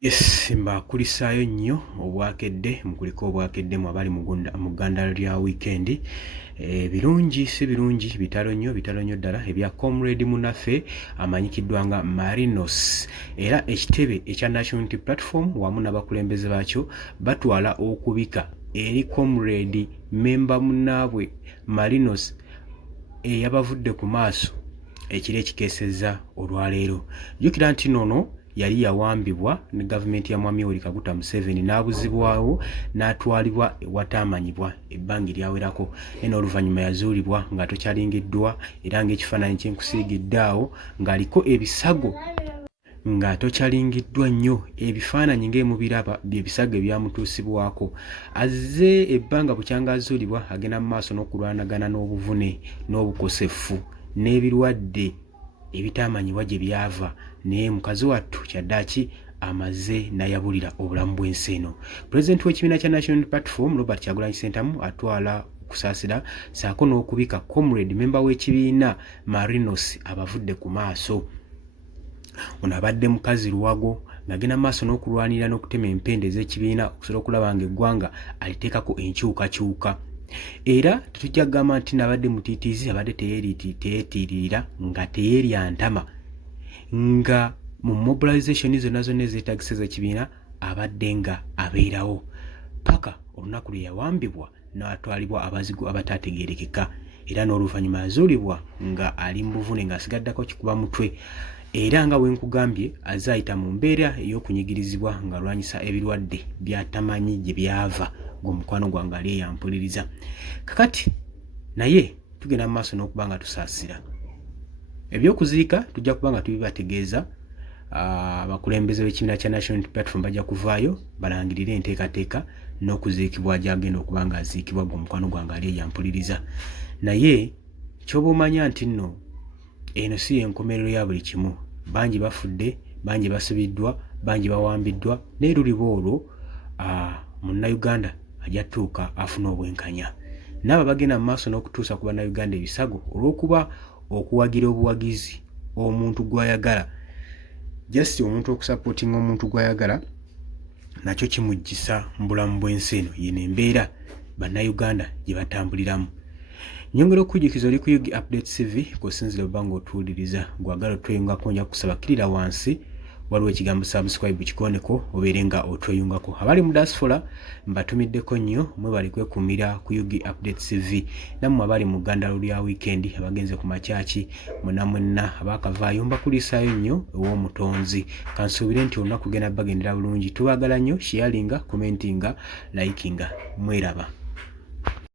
Yes, mbakulisaayo nnyo obwakedde mukuliko obwakedde mu abali mu ggandalo lya weekend. Birungi si birungi bitalo nnyo ddala ebya comrade munaffe amanyikiddwa nga Marinos, era ekitebe ekya National Unity Platform wamu n'abakulembeze baakyo batwala okubika eri comrade memba munnaabwe Marinos eyabavudde ku maaso ekiro ekikeesezza olwaleero. Jjukira nti nono yali yawambibwa ne gavumenti ya Mwami Yoweri Kaguta Museveni n'abuzibwawo n'atwalibwa ewatamanyibwa ebbanga eryawerako, naye n'oluvannyuma yazuulibwa nga tokyalingiddwa era ng'ekifaananyi kye nkusiigidde awo ng'aliko ebisago nga tokyalingiddwa nnyo. Ebifaananyi ng'emubiraba bye bisago ebyamutuusibwako. Azze ebbanga bukyanga azuulibwa agenda mu maaso n'okulwanagana n'obuvune n'obukosefu n'ebirwadde ebitamanyibwa gye byava, naye mukazi wattu kyaddaaki amaze n'ayabulira obulamu bw'ensi eno. Pulezidenti w'ekibiina kya National Unity Platform Robert Kyagulanyi Ssentamu atwala okusaasira ssaako n'okubika comrade memba w'ekibiina Marinos abavudde ku maaso. Ono abadde mukazi luwago ng'agenda mu maaso n'okulwanirira n'okutema empenda ez'ekibiina okusobola okulaba ng'eggwanga aliteekako enkyukakyuka. Era tetujja kugamba nti nabadde mutiitiizi abadde teyeetiirira nga teyeerya ntama, nga mu mobilization zonna ezeetaagisa z'ekibiina abadde nga abeerawo paka olunaku lwe yawambibwa n'atwalibwa abazigu abataategeerekeka, era n'oluvannyuma yazuulibwa nga ali mu buvune ng'asigaddako kikuba mutwe, era nga bwe nkugambye azze ayita mu mbeera ey'okunyigirizibwa ng'alwanyisa ebirwadde by'atamanyi gye byava ng'omukwano gwange ali eyampuliriza. Kakati naye tugenda mu maaso n'okuba nga tusaasira ebyokuziika, tujja kuba nga tubibategeeza. Abakulembeze b'ekibiina kya National Unity Platform bajja kuvaayo balangirire enteekateeka n'okuziikibwa gy'agenda okuba nga aziikibwa ng'omukwano gwange ali eyampuliriza. Naye ky'oba omanya nti nno eno si y'enkomerero ya buli kimu. Bangi bafudde, bangi basibiddwa, bangi bawambiddwa, naye luliba olwo munnayuganda ajja tuuka afuna obwenkanya. N'abo bagenda mu maaso n'okutuusa ku bannayuganda ebisago olw'okuba okuwagira obuwagizi omuntu gw'ayagala, just omuntu okusapootinga omuntu gw'ayagala nakyo kimujjisa mu bulamu bw'ensi eno. Yeno embeera bannayuganda gye batambuliramu. Nyongera okujjukiza oli ku Yugi Updates TV kusinzira bba ng'otuwuliriza gwagala otweyungako nja kusaba kirira wansi waliwo ekigambo subscribe kikoneko obeere nga otweyungako. Abali mu diaspora mbatumiddeko nnyo mwebale kwekuumira ku Yugi Updates TV. Nammwe abali mu ggandalo lya weekend abagenze ku makyaki mwenna abaakavaayo mbakulisaayo nnyo ew'omutonzi. Kansuubire nti olunaku genda bagendera bulungi. Tubaagala nnyo, sharinga, commentinga, likinga. Mweraba.